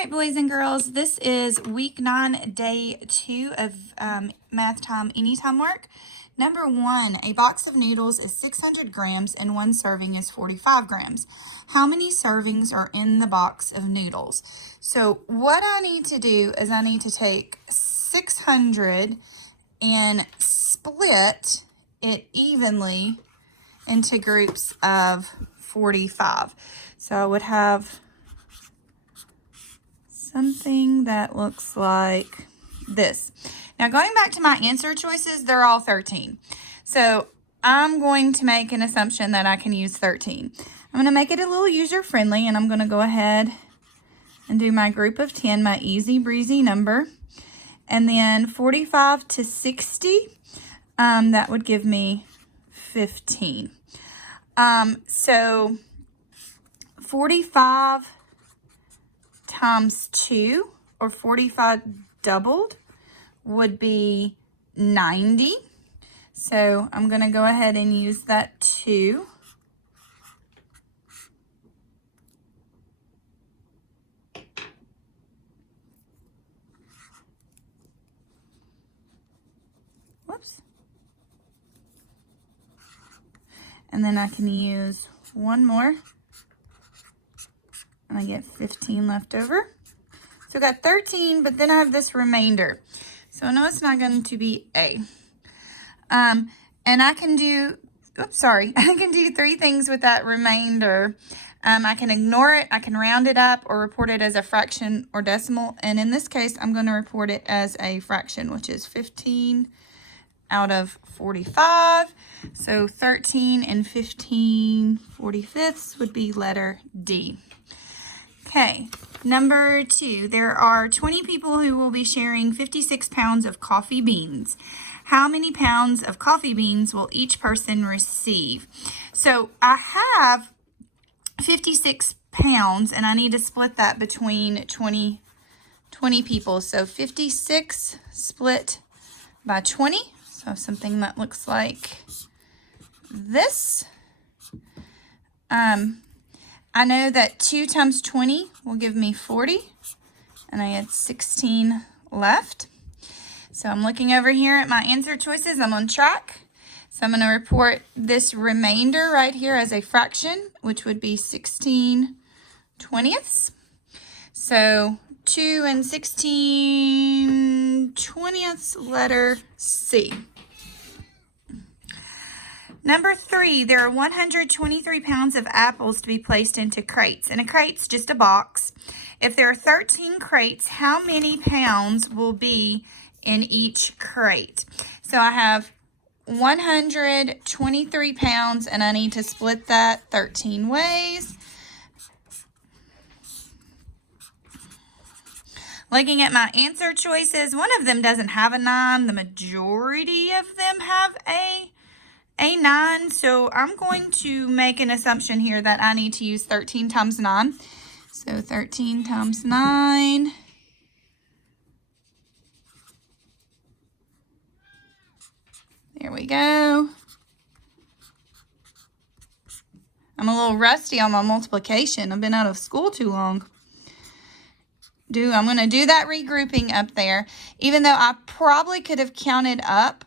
right, boys and girls, this is week 9, day 2 of Math Time Anytime work. Number 1, a box of noodles is 600 grams and one serving is 45 grams. How many servings are in the box of noodles? So what I need to do is I need to take 600 and split it evenly into groups of 45. So I would have something that looks like this. Now going back to my answer choices, they're all 13. So I'm going to make an assumption that I can use 13. I'm going to make it a little user friendly, and I'm going to go ahead and do my group of 10, my easy breezy number. And then 45 to 60, that would give me 15. So 45 times 2, or 45 doubled, would be 90. So I'm going to go ahead and use that 2. Whoops. And then I can use one more, and I get 15 left over. So I got 13, but then I have this remainder. So I know it's not going to be A. And I can do, I can do 3 things with that remainder. I can ignore it, I can round it up, or report it as a fraction or decimal. And in this case, I'm going to report it as a fraction, which is 15 out of 45. So 13 and 15 45ths would be letter D. Okay, number 2, there are 20 people who will be sharing 56 pounds of coffee beans. How many pounds of coffee beans will each person receive? So I have 56 pounds, and I need to split that between 20 people. So 56 split by 20. So something that looks like this. I know that 2 times 20 will give me 40, and I had 16 left. So I'm looking over here at my answer choices. I'm on track. So I'm going to report this remainder right here as a fraction, which would be 16 20ths. So 2 and 16 20ths, letter C. Number 3, there are 123 pounds of apples to be placed into crates. And a crate's just a box. If there are 13 crates, how many pounds will be in each crate? So I have 123 pounds, and I need to split that 13 ways. Looking at my answer choices, one of them doesn't have a 9. The majority of them have a 9, so I'm going to make an assumption here that I need to use 13 times 9. So 13 times 9. There we go. I'm a little rusty on my multiplication. I've been out of school too long. I'm going to do that regrouping up there, even though I probably could have counted up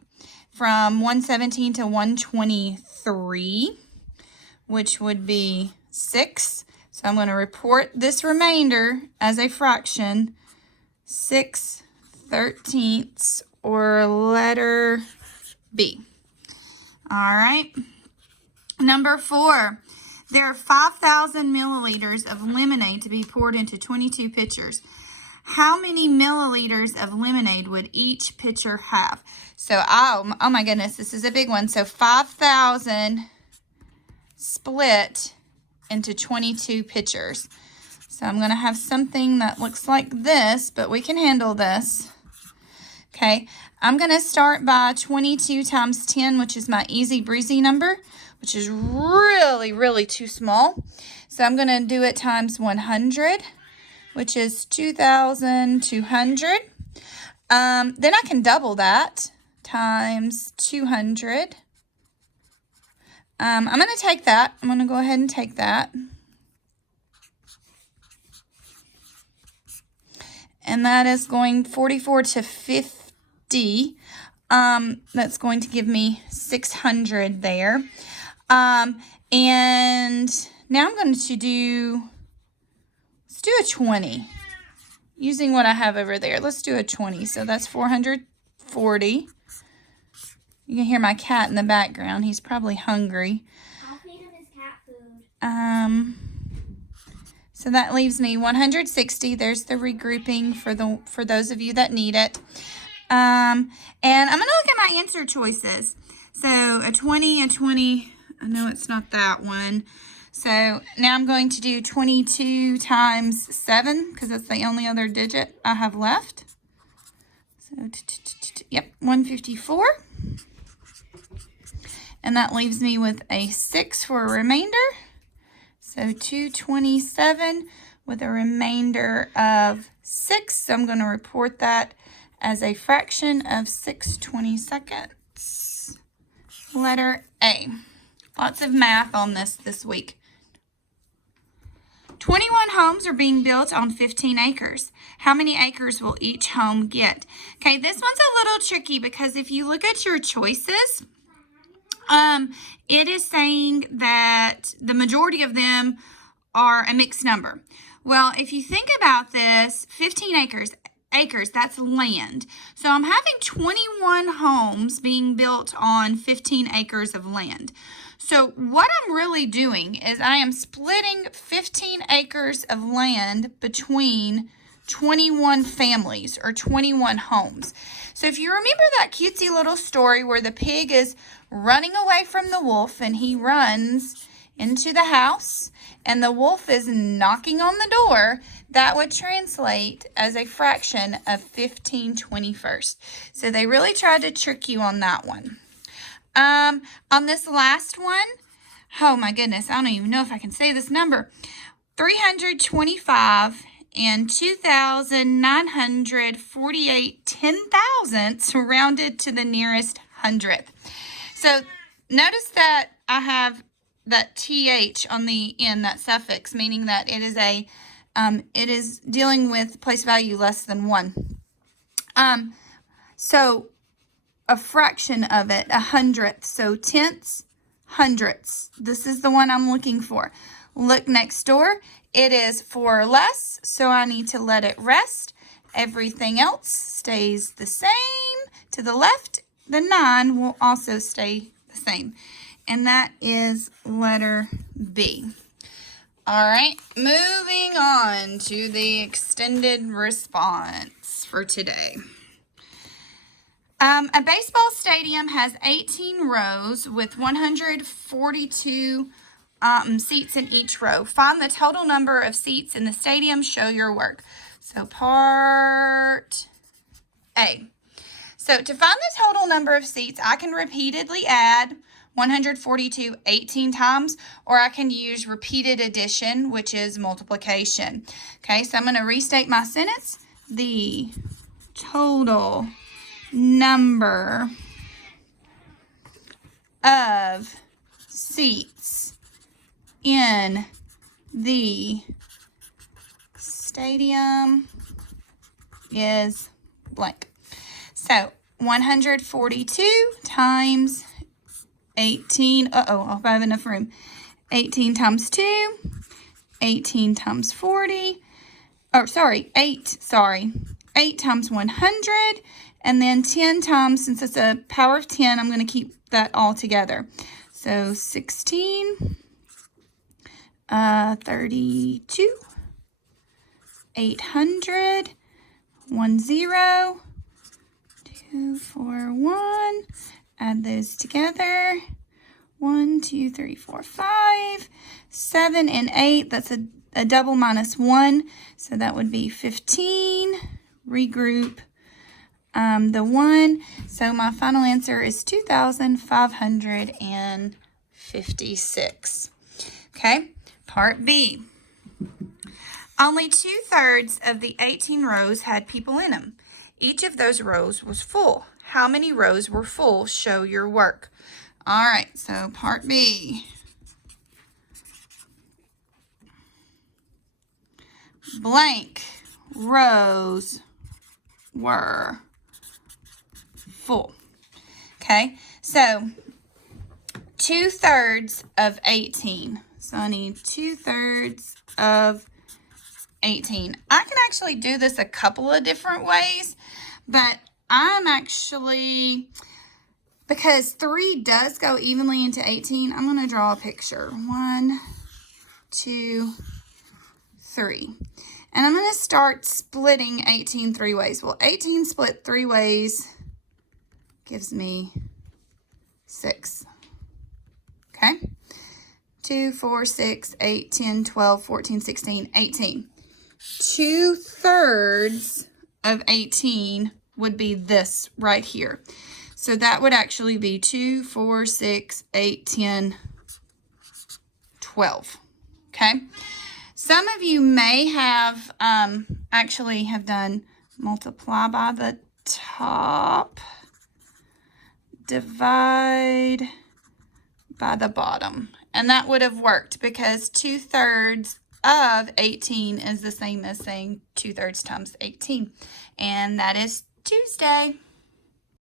from 117 to 123, which would be 6. So I'm going to report this remainder as a fraction, 6/13, or letter B. All right. Number 4, there are 5,000 milliliters of lemonade to be poured into 22 pitchers. How many milliliters of lemonade would each pitcher have? So, oh my goodness, this is a big one. So 5,000 split into 22 pitchers. So I'm going to have something that looks like this, but we can handle this. Okay, I'm going to start by 22 times 10, which is my easy breezy number, which is really, really too small. So I'm going to do it times 100, which is 2,200. Then I can double that times 200. I'm going to take that. I'm going to go ahead and take that. and that is going 44 to 50. That's going to give me 600 there. And now I'm going to do, let's do a 20. Using what I have over there, let's do a 20. So that's 440. You can hear my cat in the background. He's probably hungry. I'll feed him his cat food. So that leaves me 160. There's the regrouping for those of you that need it. And I'm going to look at my answer choices. So a 20, a 20. I know it's not that one. So now I'm going to do 22 times 7 because that's the only other digit I have left. So, yep, 154. And that leaves me with a 6 for a remainder. So 227 with a remainder of 6. So I'm going to report that as a fraction of 6/22. Letter A. Lots of math on this week. 21 homes are being built on 15 acres. How many acres will each home get? Okay, this one's a little tricky because if you look at your choices, it is saying that the majority of them are a mixed number. Well, if you think about this, 15 acres, that's land. So I'm having 21 homes being built on 15 acres of land. So what I'm really doing is I am splitting 15 acres of land between 21 families or 21 homes. So if you remember that cutesy little story where the pig is running away from the wolf and he runs into the house and the wolf is knocking on the door, that would translate as a fraction of 15/21. So they really tried to trick you on that one. On this last one, oh my goodness, I don't even know if I can say this number. 325 and 2,948 10,000ths rounded to the nearest hundredth. So notice that I have that TH on the end, that suffix, meaning that it is dealing with place value less than 1. So a fraction of it, a hundredth. So tenths, hundredths. This is the one I'm looking for. Look next door. It is 4 or less, so I need to let it rest. Everything else stays the same. To the left, the 9 will also stay the same. And that is letter B. All right, moving on to the extended response for today. A baseball stadium has 18 rows with 142 seats in each row. Find the total number of seats in the stadium. Show your work. So part A. So to find the total number of seats, I can repeatedly add 142 18 times, or I can use repeated addition, which is multiplication. Okay, so I'm going to restate my sentence. The total number of seats in the stadium is blank. So 142 times 18. I hope I have enough room. 18 times 2. 18 times 40. Oh, sorry, 8. Sorry. 8 times 100. And then 10 times, since it's a power of 10, I'm going to keep that all together. So 16, 32, 800, 10, 2, 4, 1. Add those together. 1, 2, 3, 4, 5, 7, and 8. That's a double minus 1. So that would be 15. Regroup the 1. So my final answer is 2,556. Okay, part B. Only 2/3 of the 18 rows had people in them. Each of those rows was full. How many rows were full? Show your work. All right, so part B. Blank rows were full. Okay, so 2/3 of 18. So I need 2/3 of 18. I can actually do this a couple of different ways, but I'm actually, because 3 does go evenly into 18, I'm going to draw a picture. 1, 2, 3. And I'm going to start splitting 18 3 ways. Well, 18 split 3 ways gives me 6. Okay? 2, 4, 6, 8, 10, 12, 14, 16, 18. 2/3 of 18 would be this right here. So that would actually be 2, 4, 6, 8, 10, 12. Okay? Some of you may have actually have done multiply by the top, divide by the bottom. And that would have worked because 2/3 of 18 is the same as saying 2/3 times 18. And that is Tuesday.